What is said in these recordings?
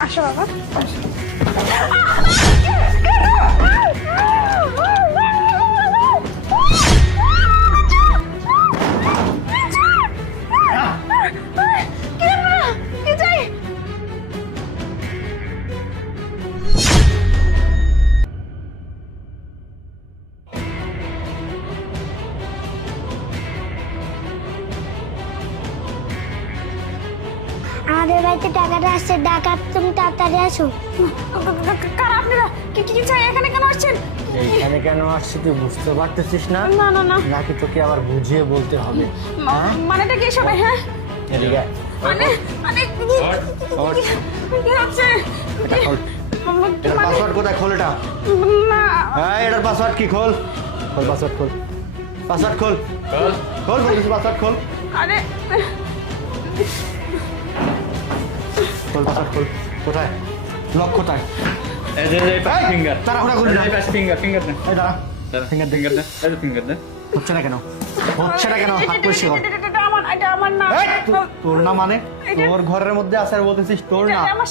আসো বাবা আসো। আমাদের বাড়িতে টাকাটা আসছে, ডাকাত, তুমি তাড়াতাড়ি আসো। কার আপনারা কি কি চাই এখানে কেন আসছেন? এইখানে কেন আসছি তুই বুঝতে পারতেছিস না? না না না নাকি তোকে আবার বুঝিয়ে বলতে হবে? হ্যাঁ? মানেটা কি সবাই? হ্যাঁ এদিকে আয়। মানে মানে ওঠ। কি হচ্ছে? এটা খোল। এটার মানে- পাসওয়ার্ড কোথায়? খোল এটা। না হ্যাঁ, এটার পাসওয়ার্ড কি? খোল। খোল পাসওয়ার্ড খোল। পাসওয়ার্ড খোল। খোল বলতেছি, পাসওয়ার্ড খোল। আরে খোল পাসওয়ার্ড খোল। কোথায়? লক কোথায়? এই যে ফিঙ্গার তাড়াহুড়া করবি না। ফিঙ্গার না এই দাঁড়া। ফিঙ্গার দে। ফিঙ্গার না এই ফিঙ্গার না হচ্ছে না কেন? হচ্ছে না কেন? হাত পরিষ্কার কর। এটা আমার না। এই, তোর না মানে? তোর ঘরের মধ্যে আছে আর বলতেছিস তোর না? এটা আমার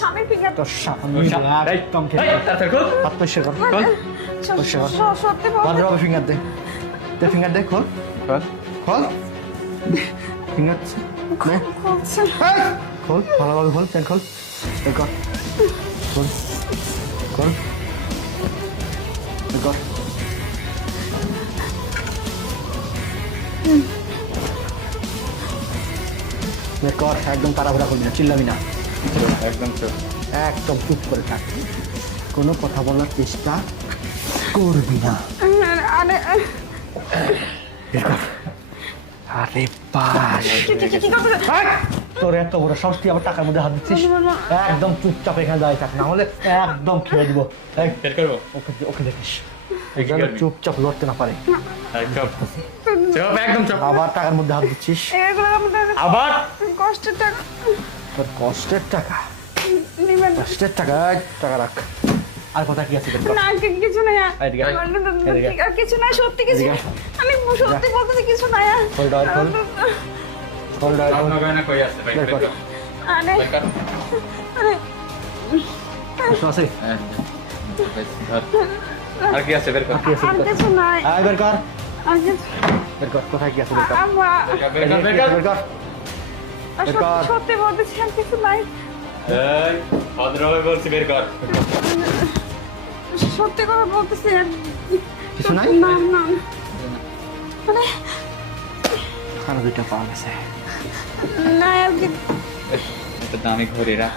স্বামীর ফিঙ্গার। তোর স্বামী এই, একদম খেয়ে এই, তাড়াতাড়ি খোল। হাত পরিষ্কার কর। পরিষ্কার কর। সত্যি বল। ভদ্রভাবে ফিঙ্গার দে। দে ফিঙ্গার দে, খোল। খোল। ফিঙ্গার দে। খুলছে। খোল, ভালোভাবে খোল, পেন খোল। বের কর। খোল। খোল। বের কর। বের কর, একদম তাড়াহুড়া করবি না, চিল্লাবি না। একদম চুপ একদম চুপ করে থাক। কোনো কথা বলার চেষ্টা করবি না। আরে বের কর। আরে বাস। কি করতে? তোর এত বড় সাহস, তুই আবার টাকার মধ্যে হাত দিচ্ছিস? একদম চুপচাপ এখানে দাঁড়িয়ে থাক, না হলে একদম খেয়ে দিব। এই, বের করবো ওকে ওকে দেখিস এই কি যেন করবি? চুপচাপ লড়তে না পারে। একদম চুপ একদম চুপ আবার টাকার মধ্যে হাত দিচ্ছিস? এগুলো আমাদের আবার কষ্টের টাকা। তোর কষ্টের টাকা? নিবেন না। কষ্টের টাকা? এই, টাকা রাখ। আর কথা কি আছে? বের কর। না কিছু নাই। এদিকে আয়। এদিকে। আর কিছু নাই, সত্যি কিছু। এদিকে। আমি সত্যি বলতেছি কিছু নাই। খোল ডয়ার খোল। খোল ডয়ার খোল। আপনার গয়না কই আছে ভাই বের কর। আরে বের কর আরে কিছু আছে? হ্যাঁ, আর কি আছে বের কর কি আছে? আর কিছু নাই। আয় বের কর। আর কিছু বের কর, কোথায় কি আছে? বের কর। আমার বের কর বের কর বের কর। বের কর। সত্যি বলতেছি আর কিছু নাই। এই ভদ্রভাবে বলছি বের কর সত্যি কথা বলতেছি আর কিছু নাই? না না মানে আর দুইটা পাওয়া গেছে। না আর কি। এটা দামি ঘড়ি রাখ